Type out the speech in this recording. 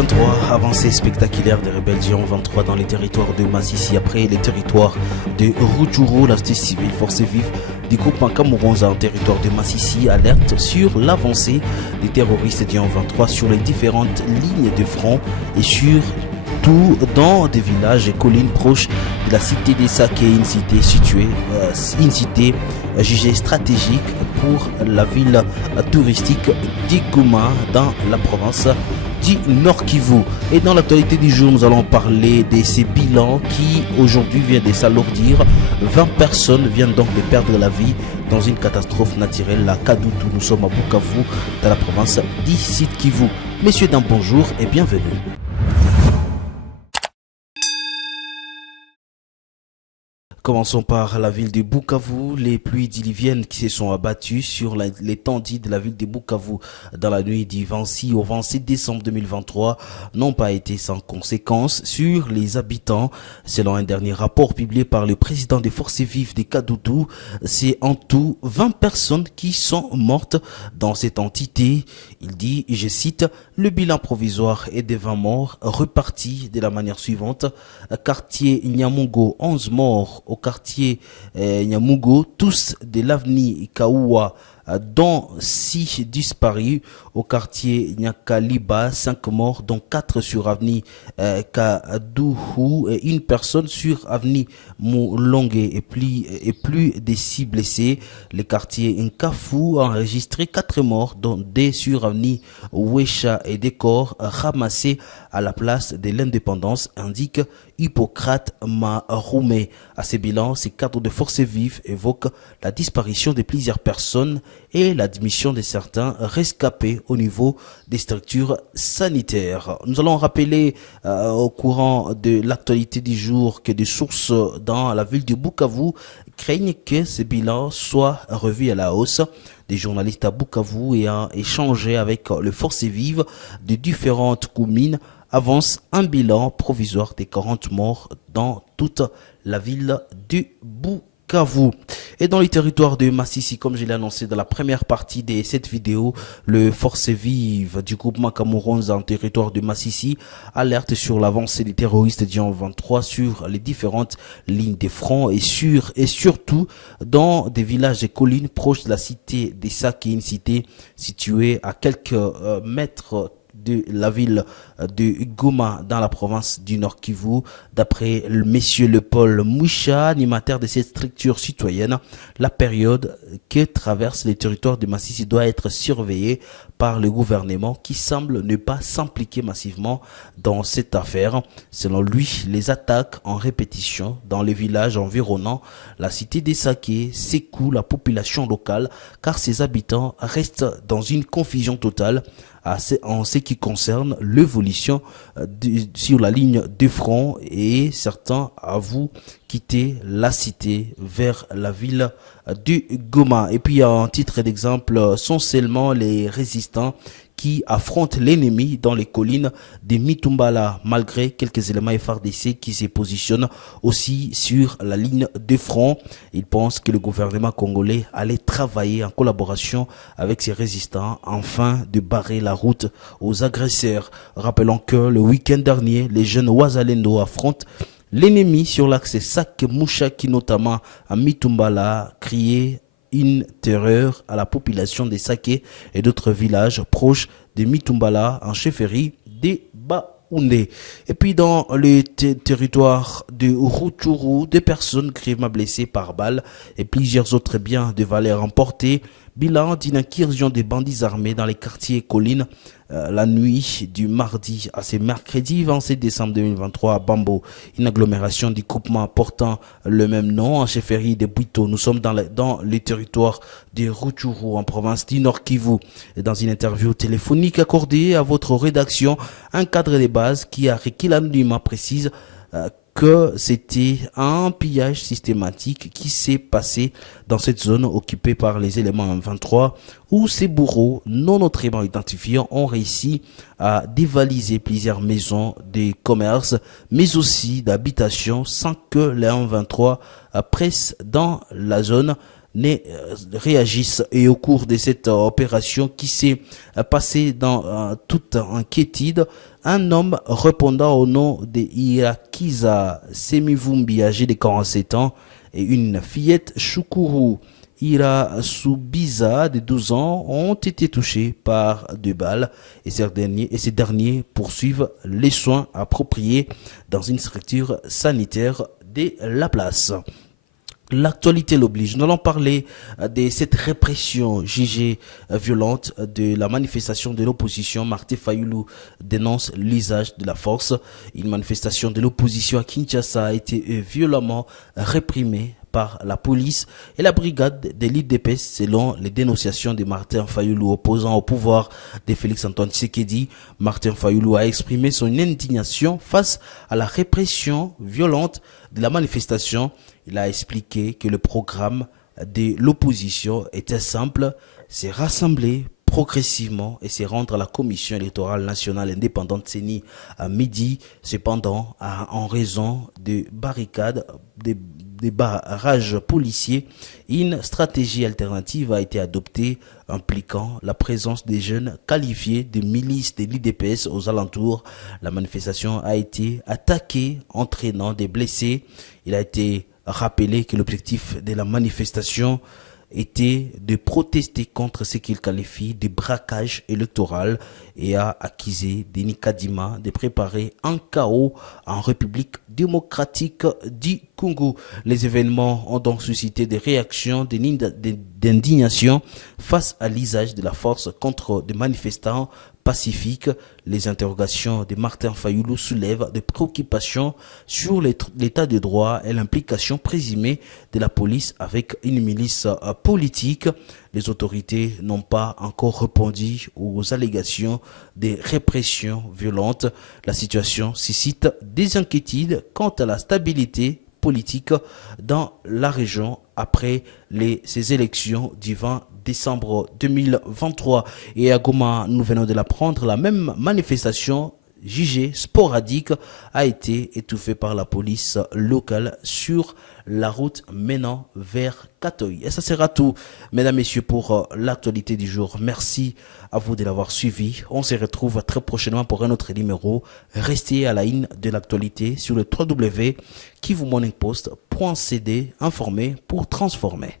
2023, avancée spectaculaire des rebelles du 23 dans les territoires de Massissi. Après les territoires de Rutshuru, la société civile, forces vives du groupe Camerounais en territoire de Massissi alerte sur l'avancée des terroristes du 23 sur les différentes lignes de front et sur tout dans des villages et collines proches de la cité des Saké, une cité située, jugée stratégique pour la ville touristique d'Igoma dans la province du Nord Kivu. Et dans l'actualité du jour, nous allons parler de ces bilans qui aujourd'hui viennent de s'alourdir. 20 personnes viennent donc de perdre la vie dans une catastrophe naturelle à Kadutu. Nous sommes à Bukavu dans la province du Sud Kivu. Messieurs, dames, bonjour et bienvenue. Commençons par la ville de Bukavu. Les pluies diluviennes qui se sont abattues sur l'étendue de la ville de Bukavu dans la nuit du 26 au 27 décembre 2023 n'ont pas été sans conséquences sur les habitants. Selon un dernier rapport publié par le président des forces vives de Kadutu, c'est en tout 20 personnes qui sont mortes dans cette entité. Il dit, je cite, le bilan provisoire est de 20 morts repartis de la manière suivante. Quartier Nyamungo, 11 morts. Au quartier Nyamugo, tous de l'avenue Kaoua, dont 6 disparus. Au quartier Nyakaliba, 5 morts, dont 4 sur avenue Kadouhou et une personne sur avenue Moulongue et plus de 6 blessés. Le quartier Nkafou a enregistré 4 morts, dont 2 sur avenue Wesha et des corps ramassés à la place de l'indépendance, indique Hippocrate Maroumé. À ces bilans, ces cadres de forces vives évoquent la disparition de plusieurs personnes et l'admission de certains rescapés au niveau des structures sanitaires. Nous allons rappeler au courant de l'actualité du jour que des sources dans la ville de Bukavu craignent que ces bilans soient revus à la hausse. Des journalistes à Bukavu ayant échangé avec les forces vives de différentes communes avance un bilan provisoire des 40 morts dans toute la ville de Bukavu. Et dans les territoires de Massissi, comme je l'ai annoncé dans la première partie de cette vidéo, le forces vives du groupement Camerounais en territoire de Massissi alerte sur l'avancée des terroristes du 23 sur les différentes lignes de front et surtout dans des villages et collines proches de la cité des Saké, une cité située à quelques mètres de la ville de Goma dans la province du Nord Kivu. D'après monsieur le Paul Moucha, animateur de cette structure citoyenne, la période que traverse les territoires de Massissi doit être surveillée par le gouvernement qui semble ne pas s'impliquer massivement dans cette affaire. Selon lui, les attaques en répétition dans les villages environnants la cité des Saké secouent la population locale car ses habitants restent dans une confusion totale en ce qui concerne l'évolution sur la ligne de front et certains avouent quitter la cité vers la ville de Goma. Et puis en titre d'exemple, sont seulement les résistants qui affrontent l'ennemi dans les collines de Mitumbala, malgré quelques éléments FARDC qui se positionnent aussi sur la ligne de front. Ils pensent que le gouvernement congolais allait travailler en collaboration avec ses résistants afin de barrer la route aux agresseurs. Rappelons que le week-end dernier, les jeunes Wazalendo affrontent l'ennemi sur l'axe Saké-Moucha qui notamment à Mitumbala criait une terreur à la population des Saké et d'autres villages proches de Mitumbala en chefferie des Baoundé. Et puis dans le territoire de Rutshuru, 2 personnes grièvement blessées par balle et plusieurs autres biens de valeur emportés. Bilan d'une incursion des bandits armés dans les quartiers collines la nuit du mardi à ce mercredi 27 décembre 2023 à Bambo, une agglomération du groupement portant le même nom en chefferie de Bwito. Nous sommes dans le territoire de Rutshuru en province du Nord Kivu. Et dans une interview téléphonique accordée à votre rédaction, un cadre de base qui a requis l'anonymat précise que c'était un pillage systématique qui s'est passé dans cette zone occupée par les éléments M23 où ces bourreaux non autrement identifiés ont réussi à dévaliser plusieurs maisons de commerce mais aussi d'habitation sans que les M23 pressent dans la zone ne réagissent. Et au cours de cette opération qui s'est passée dans toute inquiétude, un homme répondant au nom de Irakiza Semivumbi, âgé de 47 ans, et une fillette Shukuru Ira Subiza de 12 ans ont été touchés par 2 balles et ces derniers poursuivent les soins appropriés dans une structure sanitaire de la place. L'actualité l'oblige. Nous allons parler de cette répression jugée violente de la manifestation de l'opposition. Martin Fayoulou dénonce l'usage de la force. Une manifestation de l'opposition à Kinshasa a été violemment réprimée par la police et la brigade de l'IDPS selon les dénonciations de Martin Fayoulou opposant au pouvoir de Félix-Antoine Tshisekedi. Martin Fayoulou a exprimé son indignation face à la répression violente de la manifestation. Il a expliqué que le programme de l'opposition était simple, c'est rassembler progressivement et se rendre à la Commission électorale nationale indépendante CENI à midi. Cependant, en raison de barricades, des barrages policiers, une stratégie alternative a été adoptée impliquant la présence des jeunes qualifiés de milices de l'IDPS aux alentours. La manifestation a été attaquée, entraînant des blessés. Il a été rappelé que l'objectif de la manifestation était de protester contre ce qu'il qualifie de braquage électoral et a accusé Denis Kadima de préparer un chaos en République démocratique du Congo. Les événements ont donc suscité des réactions d'indignation face à l'usage de la force contre des manifestants pacifiques. Les interrogations de Martin Fayoulou soulèvent des préoccupations sur l'état de droit et l'implication présumée de la police avec une milice politique. Les autorités n'ont pas encore répondu aux allégations de répression violente. La situation suscite des inquiétudes quant à la stabilité politique dans la région après ces élections du 20 décembre 2023. Et à Goma, nous venons de l'apprendre, la même manifestation jugée sporadique a été étouffée par la police locale sur la route menant vers Katoy. Et ça sera tout, mesdames, messieurs, pour l'actualité du jour. Merci à vous de l'avoir suivi. On se retrouve très prochainement pour un autre numéro. Restez à la ligne de l'actualité sur le www.kivumorningpost.cd, informé pour transformer.